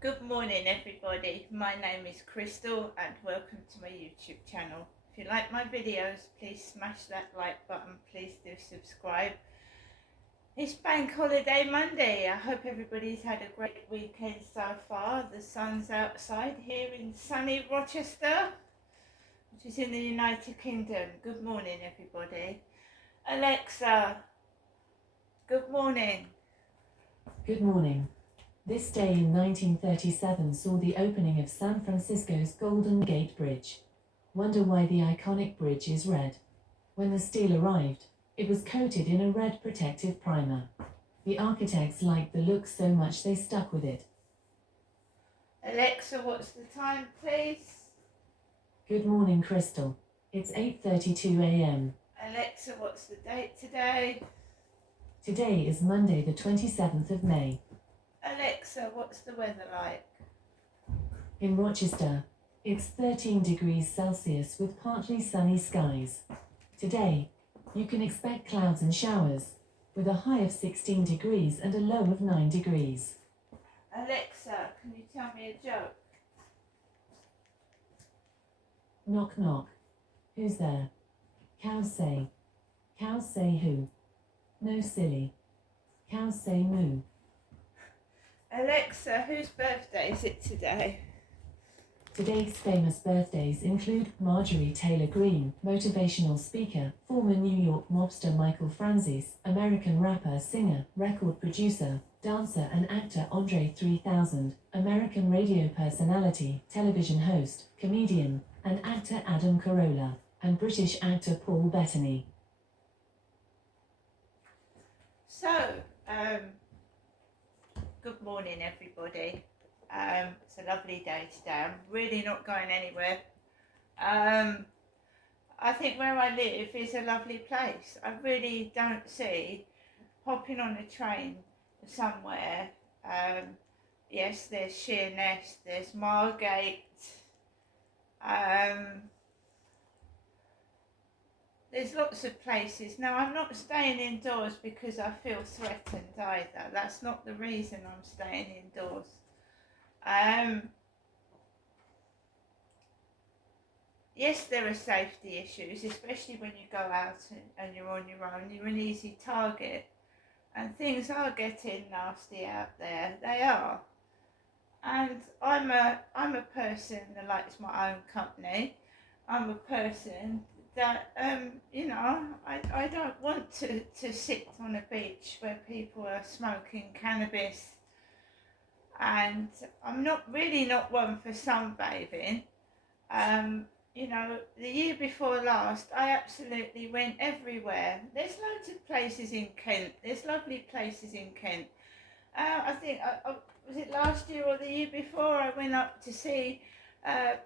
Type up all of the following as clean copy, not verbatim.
Good morning everybody, my name is Crystal and welcome to my YouTube channel. If you like my videos, please smash that like button, please do subscribe. It's Bank Holiday Monday. I hope everybody's had a great weekend so far. The sun's outside here in sunny Rochester, which is in the United Kingdom. Good morning everybody. Alexa, good morning. Good morning. This day in 1937 saw the opening of San Francisco's Golden Gate Bridge. Wonder why the iconic bridge is red? When the steel arrived, it was coated in a red protective primer. The architects liked the look so much they stuck with it. Alexa, what's the time please? Good morning, Crystal. It's 8:32 a.m. Alexa, what's the date today? Today is Monday the 27th of May. Alexa, what's the weather like? In Rochester, it's 13 degrees Celsius with partly sunny skies. Today, you can expect clouds and showers, with a high of 16 degrees and a low of 9 degrees. Alexa, can you tell me a joke? Knock knock. Who's there? Cows say. Cows say who? No silly. Cows say moo. Alexa, whose birthday is it today? Today's famous birthdays include Marjorie Taylor Greene, motivational speaker, former New York mobster Michael Franzese, American rapper, singer, record producer, dancer and actor Andre 3000, American radio personality, television host, comedian, and actor Adam Carolla, and British actor Paul Bettany. So, good morning everybody. It's a lovely day today. I'm really not going anywhere. I think where I live is a lovely place. I really don't see hopping on a train somewhere. Yes, there's Sheerness, there's Margate, there's lots of places. Now, I'm not staying indoors because I feel threatened either. That's not the reason I'm staying indoors. Yes, there are safety issues, especially when you go out and you're on your own. You're an easy target. And things are getting nasty out there. They are. And I'm a person that likes my own company. I'm a person that, I don't want to sit on a beach where people are smoking cannabis. And I'm not one for sunbathing. The year before last, I absolutely went everywhere. There's loads of places in Kent. There's lovely places in Kent. I think, was it last year or the year before, I went up to see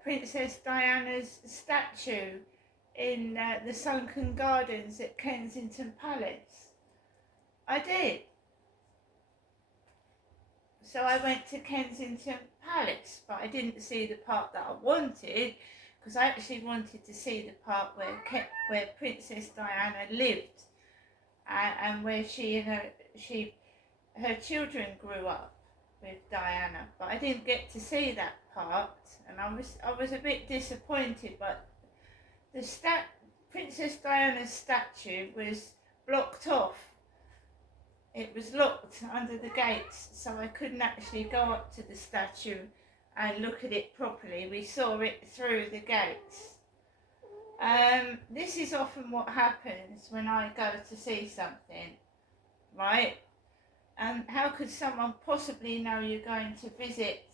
Princess Diana's statue in the Sunken Gardens at Kensington Palace. I did. So I went to Kensington Palace, but I didn't see the part that I wanted, because I actually wanted to see the part where Princess Diana lived, and where she and her children grew up with Diana. But I didn't get to see that part, and I was a bit disappointed. But the Princess Diana's statue was blocked off. It was locked under the gates, so I couldn't actually go up to the statue and look at it properly. We saw it through the gates. This is often what happens when I go to see something, right? And how could someone possibly know you're going to visit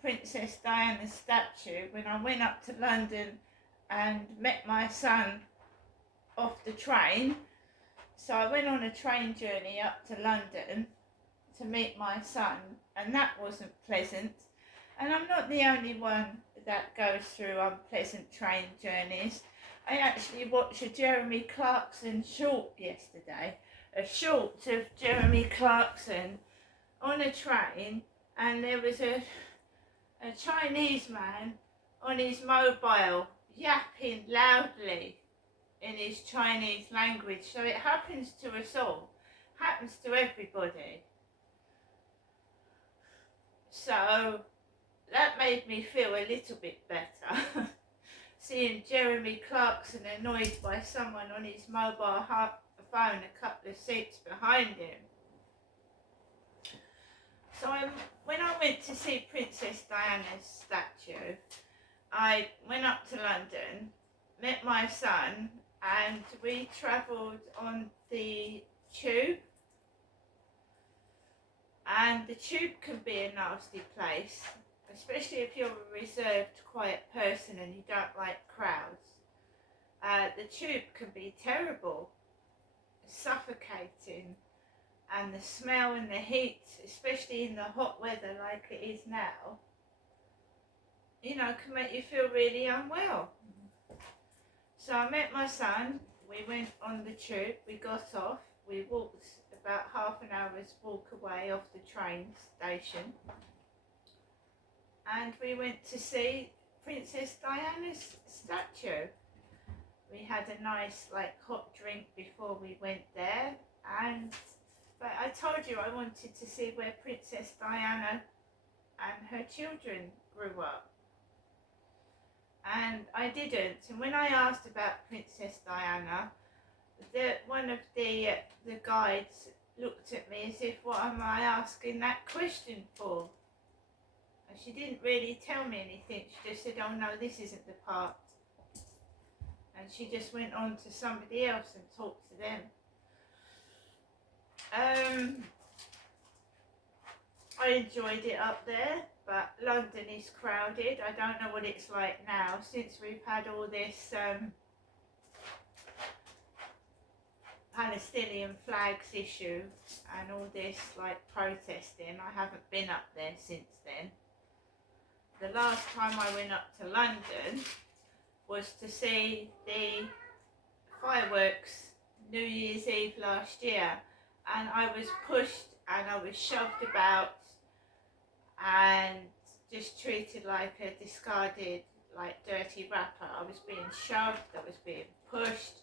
Princess Diana's statue when I went up to London and met my son off the train? So I went on a train journey up to London to meet my son, and that wasn't pleasant. And I'm not the only one that goes through unpleasant train journeys. I actually watched a Jeremy Clarkson short yesterday, a short of Jeremy Clarkson on a train, and there was a Chinese man on his mobile yapping loudly in his Chinese language. So it happens to us all, happens to everybody. So that made me feel a little bit better. Seeing Jeremy Clarkson annoyed by someone on his mobile phone a couple of seats behind him. So when I went to see Princess Diana's statue, I went up to London, met my son, and we travelled on the tube. And the tube can be a nasty place, especially if you're a reserved, quiet person and you don't like crowds. The tube can be terrible, suffocating, and the smell and the heat, especially in the hot weather like it is now, can make you feel really unwell. So I met my son, we went on the tube, we got off, we walked about half an hour's walk away off the train station, and we went to see Princess Diana's statue. We had a nice hot drink before we went there, but I told you I wanted to see where Princess Diana and her children grew up. And I didn't. And when I asked about Princess Diana, one of the guides looked at me as if, what am I asking that question for? And she didn't really tell me anything. She just said, oh no, this isn't the part. And she just went on to somebody else and talked to them. I enjoyed it up there, but London is crowded. I don't know what it's like now since we've had all this Palestinian flags issue and all this protesting. I haven't been up there since then. The last time I went up to London was to see the fireworks New Year's Eve last year, and I was pushed and I was shoved about and just treated like a discarded, dirty rapper. I was being shoved, I was being pushed.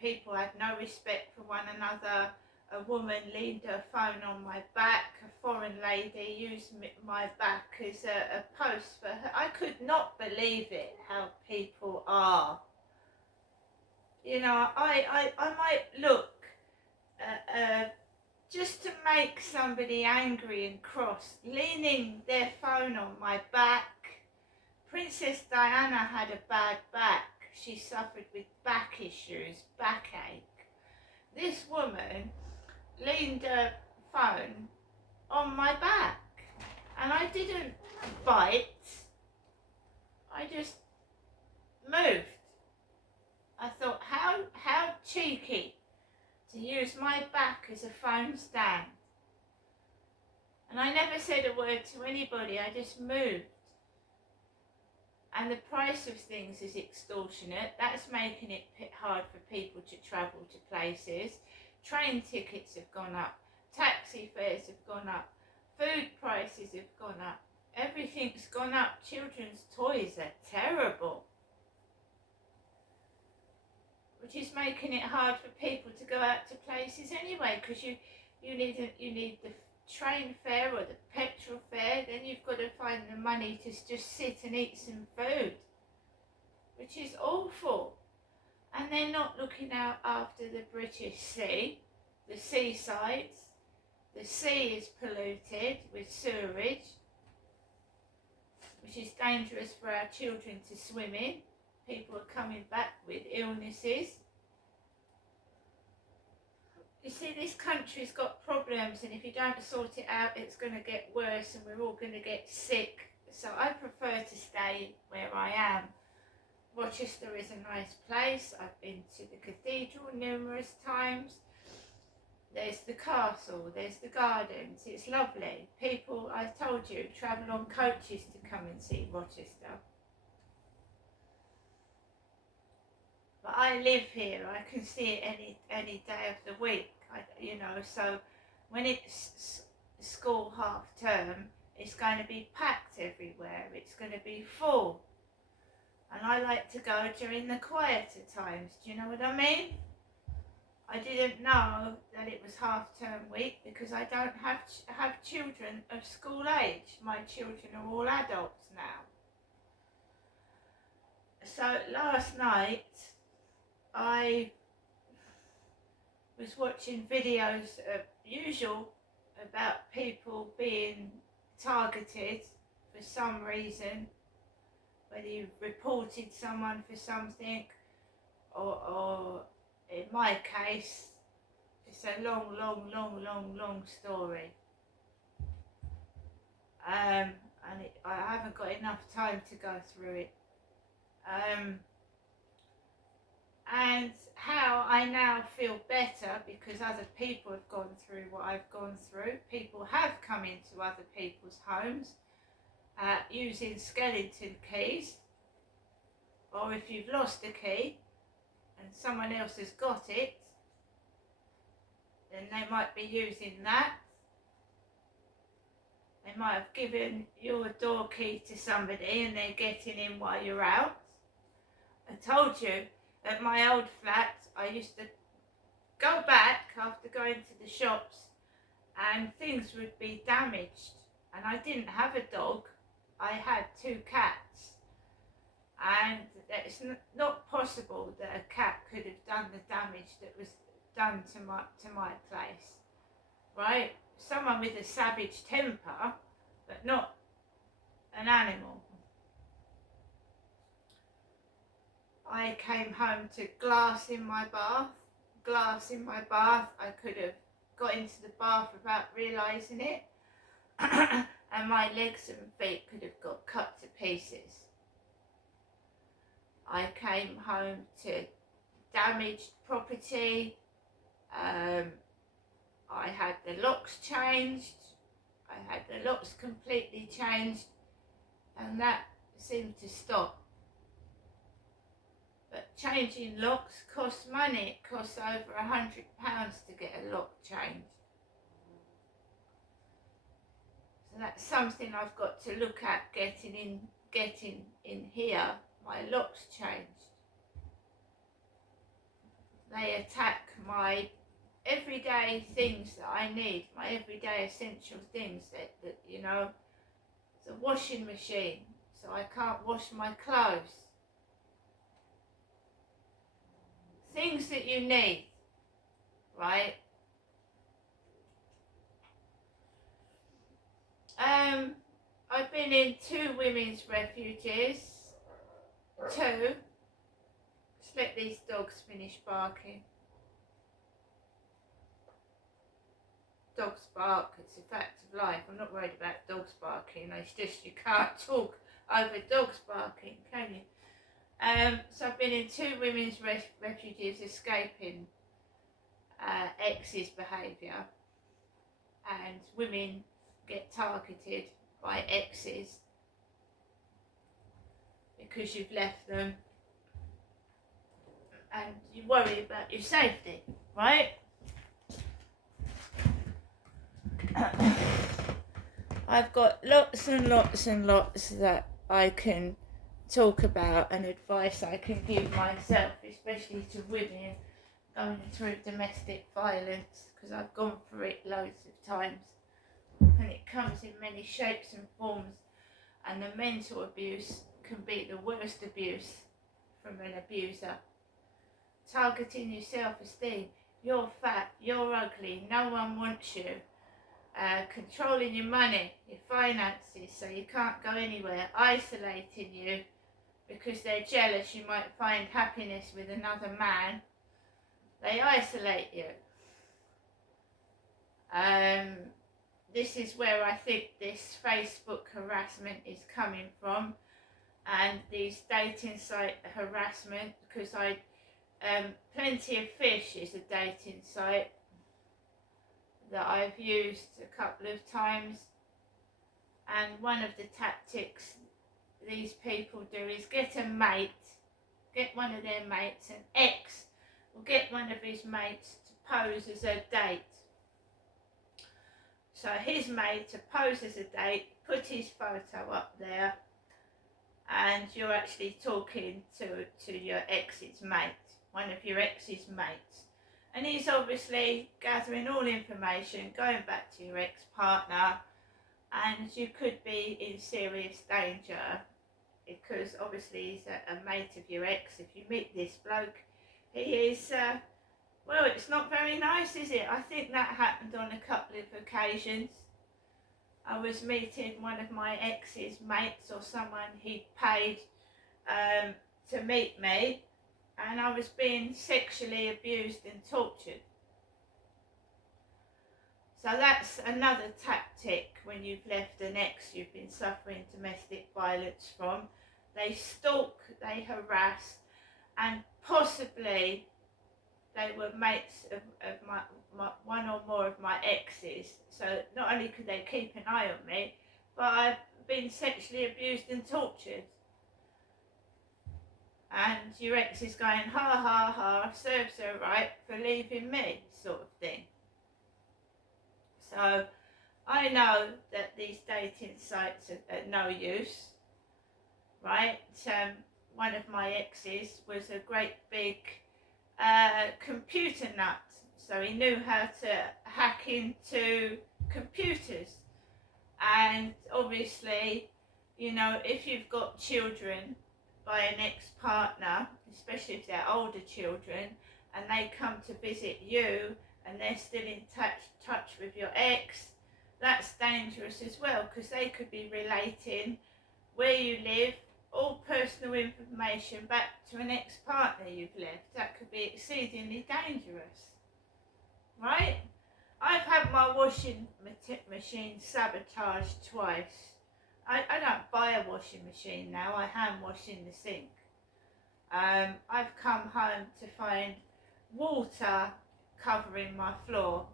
People had no respect for one another. A woman leaned her phone on my back. A foreign lady used my back as a post for her. I could not believe it, how people are. I might look just to make somebody angry and cross, leaning their phone on my back. Princess Diana had a bad back. She suffered with back issues, backache. This woman leaned her phone on my back, and I didn't bite. I just moved. I thought, how cheeky to use my back as a phone stand. And I never said a word to anybody, I just moved. And the price of things is extortionate. That's making it hard for people to travel to places. Train tickets have gone up, taxi fares have gone up, food prices have gone up, everything's gone up. Children's toys are terrible, which is making it hard for people to go out to places anyway, because you need the train fare or the petrol fare, then you've got to find the money to just sit and eat some food, which is awful. And they're not looking out after the British Sea, the seasides. The sea is polluted with sewerage, which is dangerous for our children to swim in. People are coming back with illnesses. You see, this country's got problems, and if you don't sort it out, it's going to get worse and we're all going to get sick. So I prefer to stay where I am. Rochester is a nice place. I've been to the cathedral numerous times. There's the castle, there's the gardens. It's lovely. People, I told you, travel on coaches to come and see Rochester. But I live here. I can see it any day of the week. So when it's school half term, it's going to be packed everywhere. It's going to be full. And I like to go during the quieter times. Do you know what I mean? I didn't know that it was was half-term week because I don't have children of school age. My children are all adults now. So last night I was watching videos usual about people being targeted for some reason, whether you reported someone for something or in my case it's a long story, and I haven't got enough time to go through it, and how I now feel better because other people have gone through what I've gone through. People have come into other people's homes using skeleton keys, or if you've lost a key and someone else has got it, then they might be using that. They might have given your door key to somebody and they're getting in while you're out. I told you, at my old flat, I used to go back after going to the shops and things would be damaged. And I didn't have a dog, I had 2 cats. And it's not possible that a cat could have done the damage that was done to my place, right? Someone with a savage temper, but not an animal. I came home to glass in my bath. I could have got into the bath without realising it, and my legs and feet could have got cut to pieces. I came home to damaged property. I had the locks changed. I had the locks completely changed, and that seemed to stop. But changing locks costs money. It costs over £100 to get a lock changed. So that's something I've got to look at, getting in here, my locks changed. They attack my everyday things that I need, my everyday essential things that you know, it's a washing machine, so I can't wash my clothes. Things that you need, right? I've been in 2 women's refuges. 2. Just let these dogs finish barking. Dogs bark, it's a fact of life. I'm not worried about dogs barking, it's just you can't talk over dogs barking, can you? So I've been in 2 women's refuges escaping ex's behaviour, and women get targeted by exes because you've left them and you worry about your safety, right? I've got lots and lots that I can talk about and advice I can give myself, especially to women going through domestic violence, because I've gone through it loads of times and it comes in many shapes and forms, and the mental abuse can be the worst abuse from an abuser. Targeting your self-esteem, you're fat, you're ugly, no one wants you. Controlling your money, your finances, so you can't go anywhere, isolating you because they're jealous you might find happiness with another man. They isolate you. This is where I think this Facebook harassment is coming from, and these dating site harassment, because Plenty of Fish is a dating site that I've used a couple of times, and one of the tactics these people do is get a mate, get one of their mates, an ex will get one of his mates to pose as a date. So his mate to pose as a date, put his photo up there, and you're actually talking to your ex's mate, one of your ex's mates. And he's obviously gathering all information, going back to your ex-partner, and you could be in serious danger because obviously he's a mate of your ex. If you meet this bloke, he is, well, it's not very nice, is it? I think that happened on a couple of occasions. I was meeting one of my ex's mates or someone he paid to meet me, and I was being sexually abused and tortured. So that's another tactic when you've left an ex you've been suffering domestic violence from. They stalk, they harass, and possibly they were mates of my one or more of my exes. So not only could they keep an eye on me, but I've been sexually abused and tortured. And your ex is going, ha ha ha, serves her right for leaving me, sort of thing. So I know that these dating sites are no use, right? One of my exes was a great big computer nut, so he knew how to hack into computers. And obviously, you know, if you've got children by an ex-partner, especially if they're older children, and they come to visit you and they're still in touch with your ex, that's dangerous as well, because they could be relating where you live, all personal information back to an ex-partner you've left. That could be exceedingly dangerous, right? I've had my washing machine sabotaged twice. I don't buy a washing machine now, I hand wash in the sink. I've come home to find water covering my floor.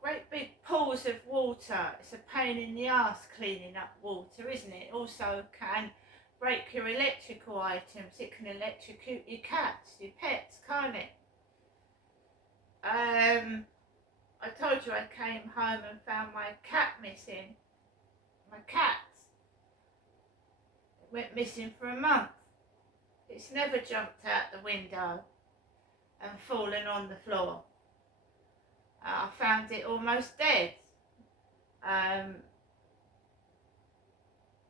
Great big pools of water. It's a pain in the arse cleaning up water, isn't it? Also can break your electrical items. It can electrocute your cats, your pets, can't it? I told you I came home and found my cat missing. My cat went missing for a month. It's never jumped out the window and fallen on the floor. I found it almost dead.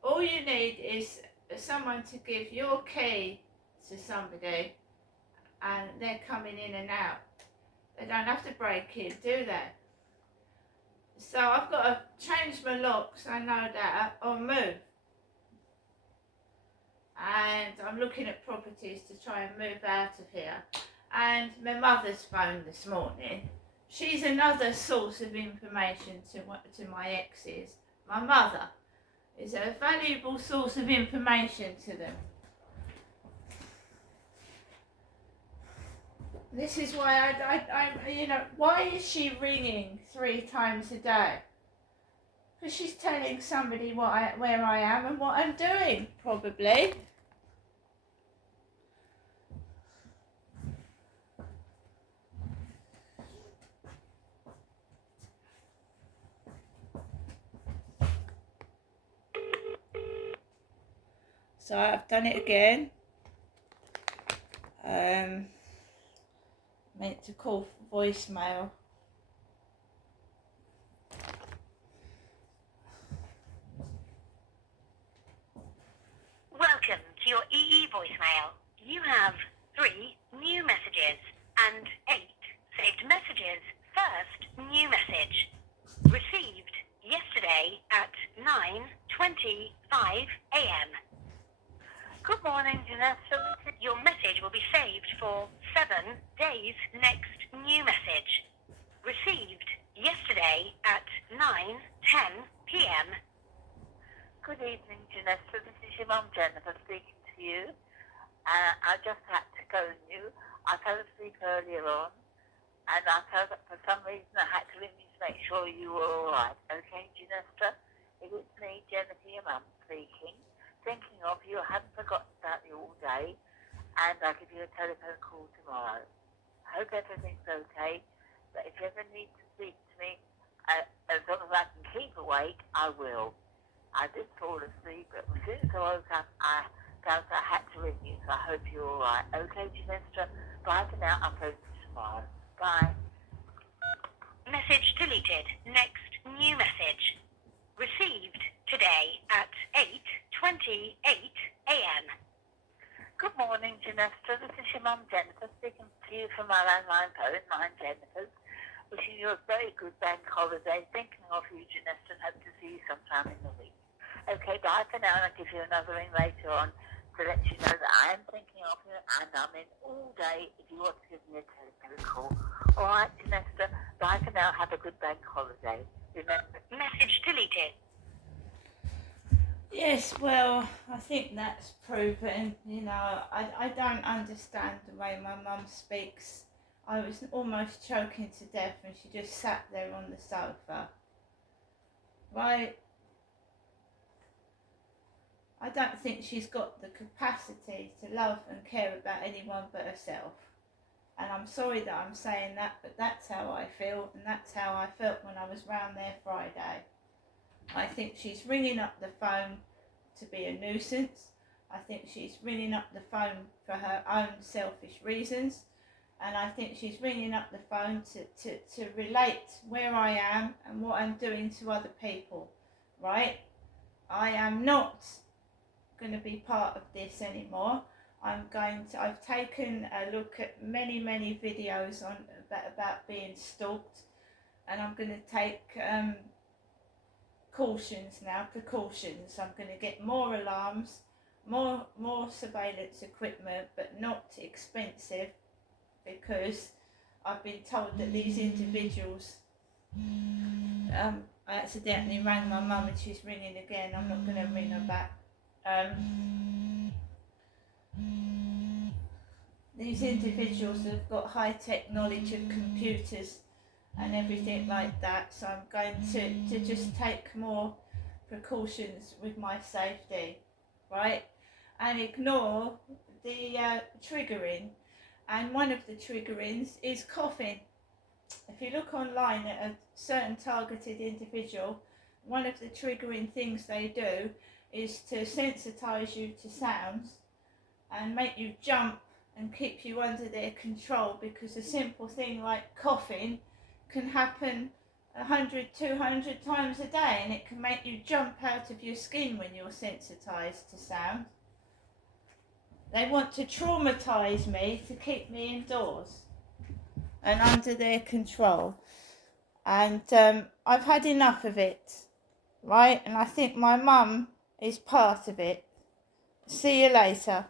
All you need is someone to give your key to somebody and they're coming in and out. They don't have to break in, do they? So I've got to change my locks, I know that, or move. And I'm looking at properties to try and move out of here. And my mother's phoned this morning. She's another source of information to my exes. My mother is a valuable source of information to them. This is why I you know, why is she ringing 3 times a day? Because she's telling somebody where I am and what I'm doing, probably. So I've done it again. Meant to call for voicemail. Welcome to your EE voicemail. You have 3 new messages and 8 saved messages. First new message. Received yesterday at 9:25 a.m. Good morning, Janessa. Your message will be saved for 7 days. Next new message. Received yesterday at 9:10 p.m. Good evening, Janessa. This is your mum, Jennifer, speaking to you. I just had to phone you. I fell asleep earlier on, and I felt that for some reason I had to ring you to make sure you were all right. Okay, Janessa? It is me, Jennifer, your mum, speaking. Thinking of you. I haven't forgotten about you all day, and I'll give you a telephone call tomorrow. I hope everything's okay, but if you ever need to speak to me, as long as I can keep awake, I will. I did fall asleep, but as soon as I woke up, I felt I had to ring you, so I hope you're all right. Okay, Janessa? Bye for now. I'll post you tomorrow. Bye. Message deleted. Next new message. Received today at 8:28 a.m. Good morning, Janessa. This is your mum, Jennifer, speaking to you from my landline phone, mine, Jennifer's. Wishing you a very good bank holiday. Thinking of you, Janessa, and hope to see you sometime in the week. Okay, bye for now, and I'll give you another ring later on to let you know that I am thinking of you and I'm in all day if you want to give me a telephone call. All right, Janessa, bye for now. Have a good bank holiday. Remember. Message deleted. Yes, well, I think that's proven. You know, I don't understand the way my mum speaks. I was almost choking to death and she just sat there on the sofa. Right? I don't think she's got the capacity to love and care about anyone but herself. And I'm sorry that I'm saying that, but that's how I feel, and that's how I felt when I was round there Friday. I think she's ringing up the phone to be a nuisance. I think she's ringing up the phone for her own selfish reasons. And I think she's ringing up the phone to relate where I am and what I'm doing to other people, right? I am not going to be part of this anymore. I've taken a look at many videos on about being stalked, and I'm going to take precautions. I'm going to get more alarms, more surveillance equipment, but not expensive, because I've been told that these individuals, I accidentally rang my mum and she's ringing again. I'm not going to ring her back. These individuals have got high-tech knowledge of computers and everything like that, so I'm going to just take more precautions with my safety, right? And ignore the triggering. And one of the triggerings is coughing. If you look online at a certain targeted individual, one of the triggering things they do is to sensitize you to sounds and make you jump and keep you under their control, because a simple thing like coughing can happen 100, 200 times a day, and it can make you jump out of your skin when you're sensitized to sound. They want to traumatize me to keep me indoors and under their control. And I've had enough of it, right? And I think my mum is part of it. See you later.